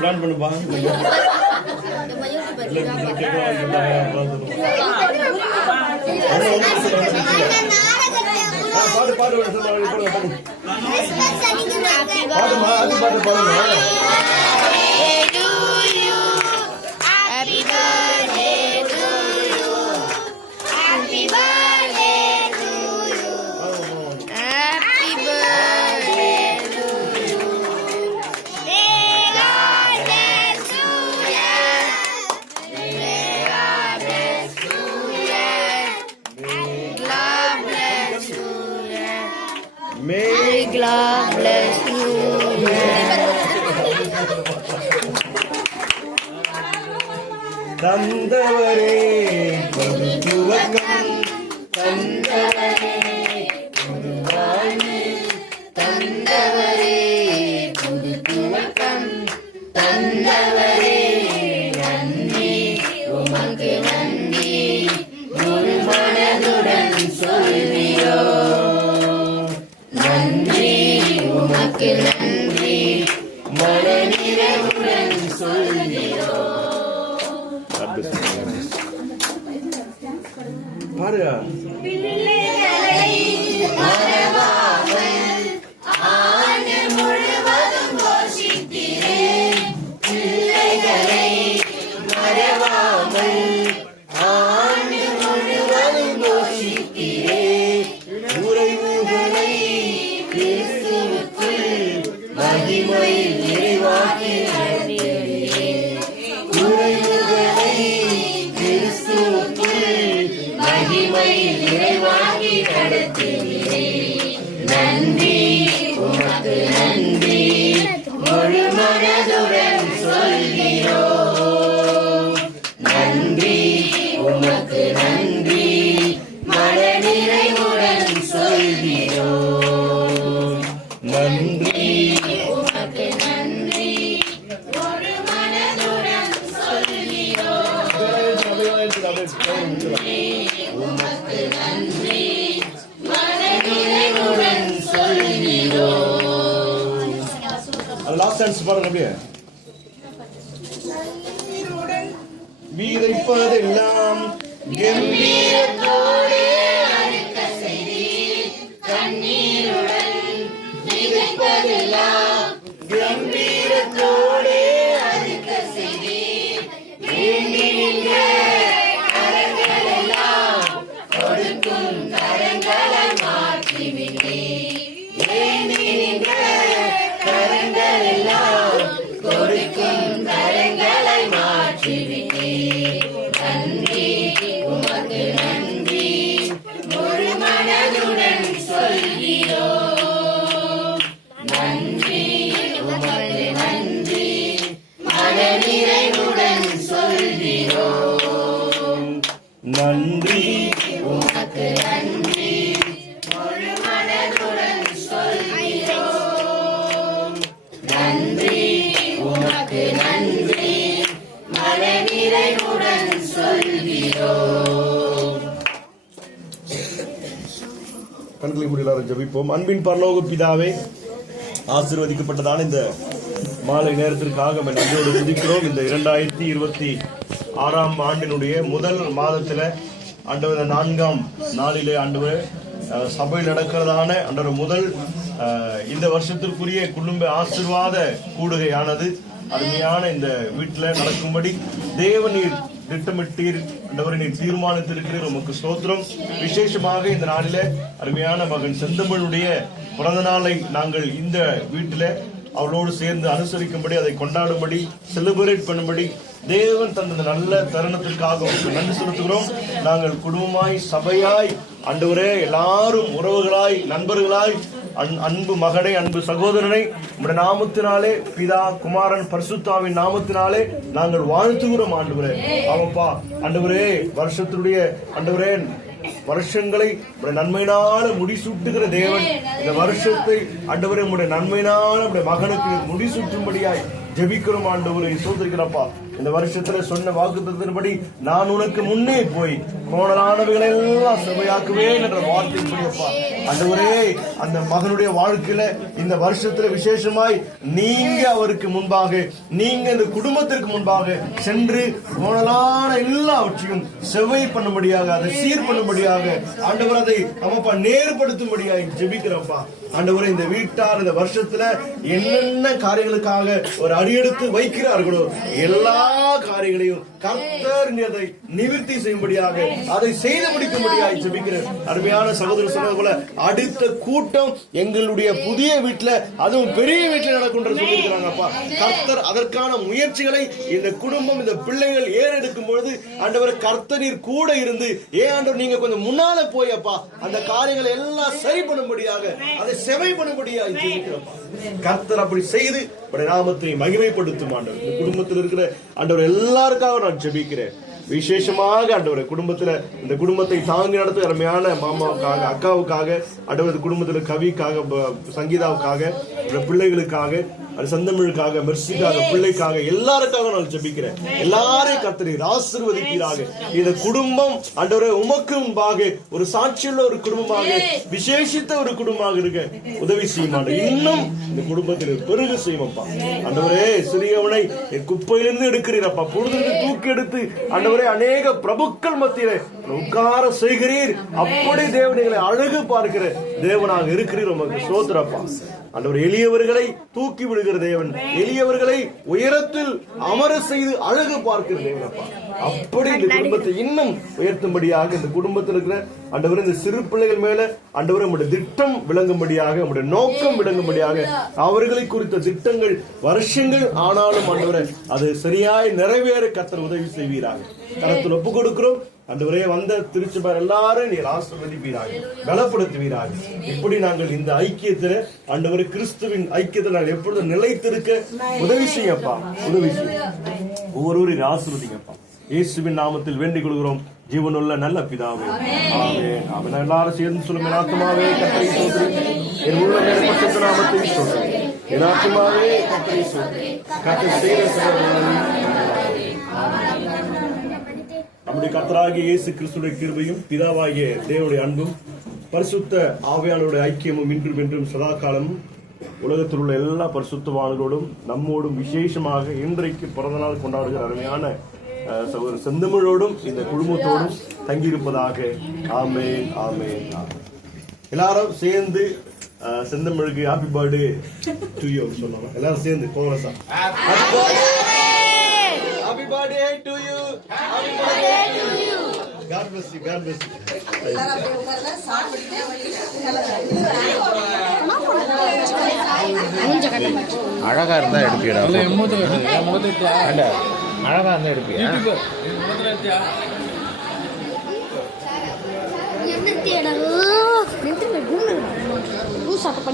Plan பண்ணுப்பா. பாடு பாடு பாடுமா, அது பாட்டு பாடுமா. May God bless you. தந்தவரே துவக்கம், தந்தவரே தந்தவரே புது துவக்கம், தந்தவரே நன்றி உமக்கு நன்றி முழு மனதுடன் சொல்கிறோ. நன்றி உமக்கு நன்றி மனநிறைவுடன் சொல்கிறோ. பாருயா நன்றி உமக்கு நன்றி முழு மனதுடன் சொல்கிறோ. நன்றி உமக்கு நன்றி மனநிறைவுடன் சொல்கிறோ. நன்றி உமக்கு நன்றி முழு மனதுடன் சொல்கிறோ. நன்றி உமக்கு நன்றி மனநிறைவுடன் சொல்கிறோ. லாஸ்ட் டான்ஸ் பாருங்க அப்படியே. விதைப்பதெல்லாம் கம்பீரத்தோடு அறுக்க செய்தீர், கண்ணீருடன் விதைப்பதெல்லாம் கம்பீரத்தோடு அறுக்க செய்தீர். வேண்டி நின்ற கரங்கள் எல்லாம் கொடுக்கும் கரங்களை மாற்றிவிட்டீர். வேண்டி நின்ற கரங்கள் எல்லாம் கொடுக்கும் கரங்களை மாற்றிவிட்டீர். நன்றி உமக்கு நன்றி முழு மனதுடன் சொல்கிறோ. நன்றி உமக்கு நன்றி மனநிறைவுடன் சொல்கிறோ. நன்றி உமக்கு நன்றி முழு மனதுடன் சொல்கிறோ. நன்றி உமக்கு நன்றி மனநிறைவுடன் சொல்கிறோ. கண்களை மூடி எல்லாரும் ஜெபிப்போம். அன்பின் பரலோக பிதாவே, ஆசீர்வதிக்கப்பட்டதான இந்த மாலை நேரத்திற்காக நன்றியோடு துதிக்கிறோம். இந்த 2026 ஆண்டினுடைய முதல் மாதத்துல ஆண்டவர் 4ஆம் நாளிலே ஆண்டவர் சபையில் நடக்கிறதான ஆண்டவர் முதல் இந்த வருஷத்திற்குரிய குடும்ப ஆசீர்வாத கூடுகையானது அருமையான இந்த வீட்டில் நடக்கும்படி தேவநீர் திட்டமிட்டீர், ஆண்டவரை நீர் தீர்மானித்திருக்கிறீர். உமக்கு ஸ்தோத்திரம். விசேஷமாக இந்த நாளில அருமையான மகன் செந்தமிழுடைய பிறந்த நாளை நாங்கள் இந்த வீட்டில் அவளோடு சேர்ந்து அனுசரிக்கும்படி, அதை கொண்டாடும்படி, செலிப்ரேட் பண்ணும்படி தேவன் தந்த நல்ல தருணத்திற்காக நன்றி செலுத்துகிறோம். நாங்கள் குடும்பமாய், சபையாய், ஆண்டவரே, எல்லாரும் உறவுகளாய், நண்பர்களாய், அன்பு மகனை, அன்பு சகோதரனை உம்முடைய நாமத்தினாலே, பிதா, குமாரன், பரிசுத்தாவின் நாமத்தினாலே நாங்கள் வாழ்த்துகிறோம். ஆண்டவரே, ஆமாப்பா, ஆண்டவரே, வருஷத்துடைய ஆண்டவரே வருஷங்களை நன்மையினால முடிசூட்டுகிற தேவன், இந்த வருஷத்தை ஆண்டவரே உம்முடைய நன்மையினால உம்முடைய மகனுக்கு முடிசூட்டும்படியாய் ஜெபிக்கிறோம். ஆண்டவரே, சோதரிக்கிறப்பா, இந்த வருஷத்துல சொன்ன வாக்குத்தத்தின்படி நான் உனக்கு முன்னே போய் கோணலானவைகளை எல்லாம் செவையாக்குவேன் என்ற வார்த்தைப்படியப்பா, ஆண்டவரே, அந்த மகனுடைய வாழ்க்கையில இந்த வருஷத்துல விசேஷமாய் நீங்க அவருக்கு முன்பாக, நீங்க இந்த குடும்பத்திற்கு முன்பாக சென்று கோணலான எல்லாவற்றையும் செவ்வை பண்ணும்படியாக, அதை சீர் பண்ணும்படியாக, ஆண்டவர் அதை நம்மப்பா நேர்படுத்தும்படியாக ஜெபிக்கிறப்பா. ஆண்டவரே, இந்த வீட்டார் இந்த வருஷத்துல என்னென்ன காரியங்களுக்காக ஒரு அடியெடுத்து வைக்கிறார்களோ எல்லா காரியங்களையும் கர்த்தர் அதை நிவர்த்தி செய்யும்படியாக, அதை செய்து முடிக்கும்படியாக ஜெபிக்கிறேன். அருமையான சகோதரர் சொன்னது போல அடுத்த கூட்டம் எங்களுடைய புதிய வீட்டுல, அதுவும் பெரிய வீட்டுல நடக்கும் சொல்லியிருக்கிறாங்கப்பா. கர்த்தர் அதற்கான முயற்சிகளை இந்த குடும்பம், இந்த பிள்ளைகள் ஏறெடுக்கும் பொழுது ஆண்டவர் கர்த்தர் கூட இருந்து, ஆண்டவர் நீங்க கொஞ்சம் முன்னால போயப்பா அந்த காரியங்களை எல்லாம் சரி பண்ணும்படியாக, அதை செவை பண்ணும்படியாக ஜெபிக்கிறப்பா. கர்த்தர் அப்படி செய்து நாமத்தை மகிமைப்படுத்தும். ஆண்டவர், இந்த குடும்பத்தில் இருக்கிற ஆண்டவர் எல்லாருக்காக நான் ஜெபிக்கிறேன். விசேஷமாக ஆண்டவரே, குடும்பத்துல இந்த குடும்பத்தை தாங்கி நடத்த அருமையான மாமாவுக்காக, அக்காவுக்காக, ஆண்டவர் குடும்பத்துல கவிக்காக, சங்கீதாவுக்காக, பிள்ளைகளுக்காக, சந்தமிழுக்காக, மெர்சிக்காக, பிள்ளைக்காக, எல்லாருக்காக நான் ஜெபிக்கிறேன். எல்லாரையும் கர்த்தர் ஆசீர்வதிக்கிறாங்க. இந்த குடும்பம் ஆண்டவரே உமக்கு முன்பாக ஒரு சாட்சியுள்ள ஒரு குடும்பமாக, விசேஷித்த ஒரு குடும்பமாக இருக்க உதவி செய்யுமாண்டு. இன்னும் இந்த குடும்பத்தில் பெருக செய்யுமப்பா. ஆண்டவரே, சிறியவனை குப்பையிலிருந்து எடுக்கிறீரப்பா, பொழுது தூக்கி எடுத்து ஆண்டவரே அநேக பிரபுக்கள் மத்தியில உட்கார செய்கிறீர். அப்படி தேவனைகளை அழகு பார்க்கிற தேவனாக இருக்கிறீர். உமக்கு ஸ்தோத்திரப்பா. ஆண்டவர், எளியவர்களை தூக்கி விடுகிற தேவன், எளியவர்களை உயரத்தில் அமர செய்து அழகு பார்க்கிற தேவனப்பா. அப்படி இந்த குடும்பத்தை இன்னும் உயர்த்தும்படியாக, இந்த குடும்பத்தில் இருக்கிற ஆண்டவர் இந்த சிறு பிள்ளைகள் மேல ஆண்டவர் நம்முடைய திட்டம் விளங்கும்படியாக, நம்முடைய நோக்கம் விளங்கும்படியாக, அவர்களை குறித்த திட்டங்கள் வருஷங்கள் ஆனாலும் ஆண்டவரை அது சரியாய் நிறைவேற கர்த்தர் உதவி செய்வீராக. கரத்தில் ஒப்பு கொடுக்கிறோம். ஆண்டவரே, வந்த திருச்சபையார் எல்லாரும் நீர் ஆசீர்வதிப்பீராக, பலப்படுத்துவீராக. இப்படி நாங்கள் இந்த ஐக்கியத்தில் ஆண்டவரே, கிறிஸ்துவின் ஐக்கியத்தில் நாங்கள் எப்பொழுதும் நிலைத்திருக்க உதவி செய்யப்பா, உதவி செய்ய ஒவ்வொருவரையும் ஆசீர்வதிங்கப்பா. இயேசுவின் நாமத்தில் வேண்டிக் கொள்கிறோம் ஜீவனுள்ள நல்ல பிதாவே, ஆமென். அவன் எல்லாரும் சேர்ந்து சொல்லும், என் ஆத்துமாவே கர்த்தரை ஸ்தோத்திரி, என் உள்ள மேற்பட்ட நாமத்தை ஸ்தோத்திரி, என் ஆத்துமாவே கர்த்தரை ஸ்தோத்திரி, கர்த்தர் செய்த நம்முடைய கர்த்தராகிய இயேசு கிறிஸ்துவின் கிருபையும், பிதாவாகிய தேவனுடைய அன்பும், பரிசுத்த ஆவியானவருடைய ஐக்கியமும் இன்றும் என்றும் சதா காலமும் உலகத்தில் உள்ள எல்லா பரிசுத்தவான்களோடும் நம்மோடும் விசேஷமாக இன்றைக்கு பிறந்த நாள் கொண்டாடுகிற அருமையான சகோதரர் செந்தமிழோடும் இந்த குடும்பத்தோடும் தங்கியிருப்பதாக. ஆமென், ஆமென், ஆமென். எல்லாரும் சேர்ந்து செந்தமிழுக்கு ஹாப்பி பர்த்டே டு யூ சொல்லலாம். எல்லாரும் சேர்ந்து கோரஸா Happy birthday to you. Happy birthday to you. God bless you. God bless you. அழகா இருந்தா எடுப்பியடா. அழகா இருந்தா எடுப்பியா. சாப்பிட்டு